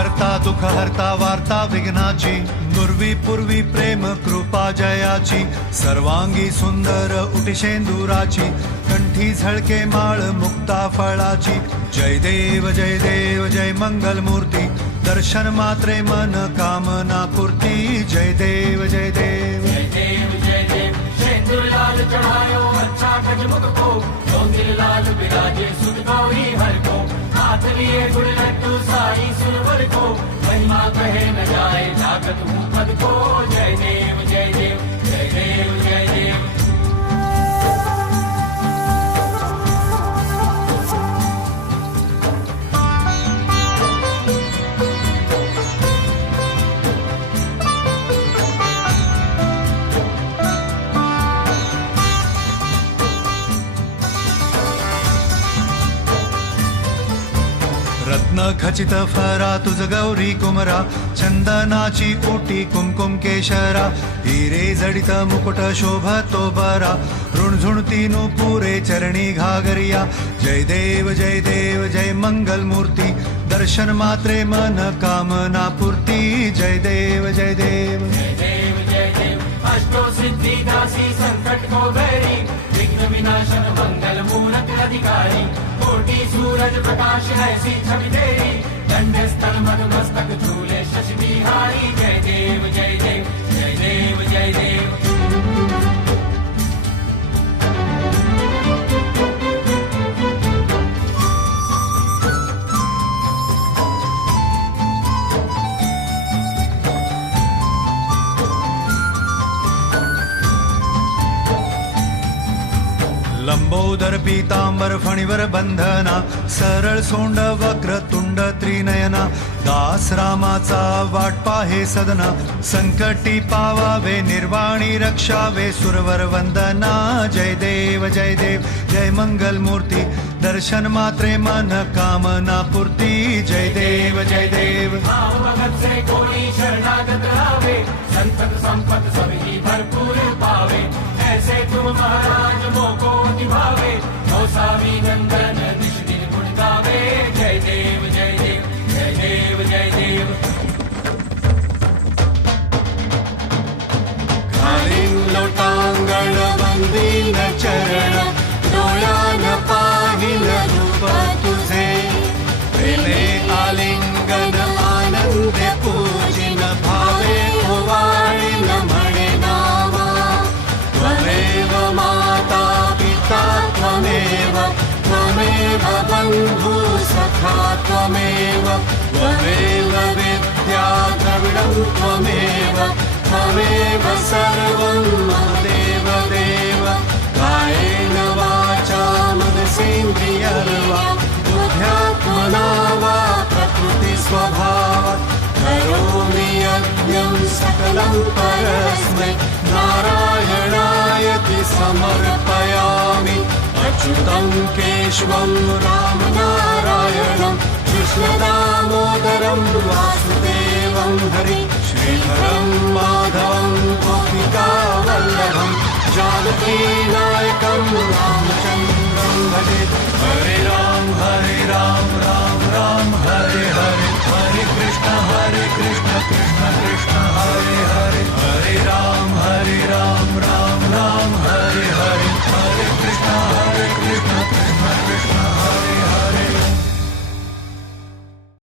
करता दुःख हरता वार्ता विघ्नाची, नुर्वी पूर्वी प्रेम कृपा जयाची, सर्वांगी सुंदर उटिशेंदुराची, कंठी झळके माळ मुक्ता फळाची. जय देव जय मंगल मूर्ती, दर्शन मात्रे मन कामना पूर्ती. जय देव जय देव शेंदूर लाल चढ़ायो अच्छा गजमुख को, चौंदिल लाल विराजे सुत गौरी हर को, हाथ लिए गुड़ लड्डू साई सुरवर को, महिमा कहे न जाए जागत हूँ पद को. जय देव जय देव जय देव जय देव. रत्न खचित फरा तुझ गौरी कुमरा, चंदनाची ओटी कुमकुम केशरा, हिरे जडित मुकुट शोभतो बरा, ऋणझुणती नुपुरे चरणी घागरिया. जय देव जय मंगल मूर्ती, दर्शन मात्रे मन कामना पूर्ती. जय देव जय देव जय देव जय देव. अष्टो सिद्धि दासी संकट को बैरी, विघ्न विनाशन मंगल मूरत अधिकारी, कोटि सूरज प्रकाश ऐसी छवि तेरी, दंड स्थल मद मस्तक झूले शशि बिहारी. जय देव जय देव जय देव जय देव. लंबोदर पीतांबर फणीवर बंधना, सरळ सोंड वक्र तुंड त्रिनयना, दास रामाचा वाट पाहे सदना, संकटी पावावे निर्वाणी रक्षावे सुरवर वंदना. जय देव जय मंगल मूर्ती, दर्शन मात्रे मन कामना पूर्ती. जय देव जय देव. भाव भगत से कोई शरणागत आवे, संतत संपत सभी भरपूर पावे, ऐसे तुम महाराज मोको निभावे, नौसावी नंदन निश दिन गुण गावे. जय देव जय देव जय देव जय देव. घालीन लोटांगण वंदीन चरण, डोळ्यान पाहिन रूप तुझे, प्रेमे आलिंगन आनंदे पूजिन, भावे ओवाळीन म्हणे नावा. त्वमेव माता पिता त्वमेव, त्वमेव बंधु सखा त्वमेव, त्वमेव विद्या द्रविडं त्वमेव, त्वमेव सर्वं देव देव. कायेन वाचा मनसेन्द्रियर्वा, बुद्ध्यात्मना वा प्रकृति स्वभावात्, करोमि यज्ञं सकलं परस्मै, नारायणायति समर्पयामि. अच्युतं केशवं रामनारायणं, कृष्णदामोदरं वासुदेवं हरि, श्रीधरं माधवं गोपिकावल्लभं, जानकीनायकं रामचन्द्रं भजे. हरे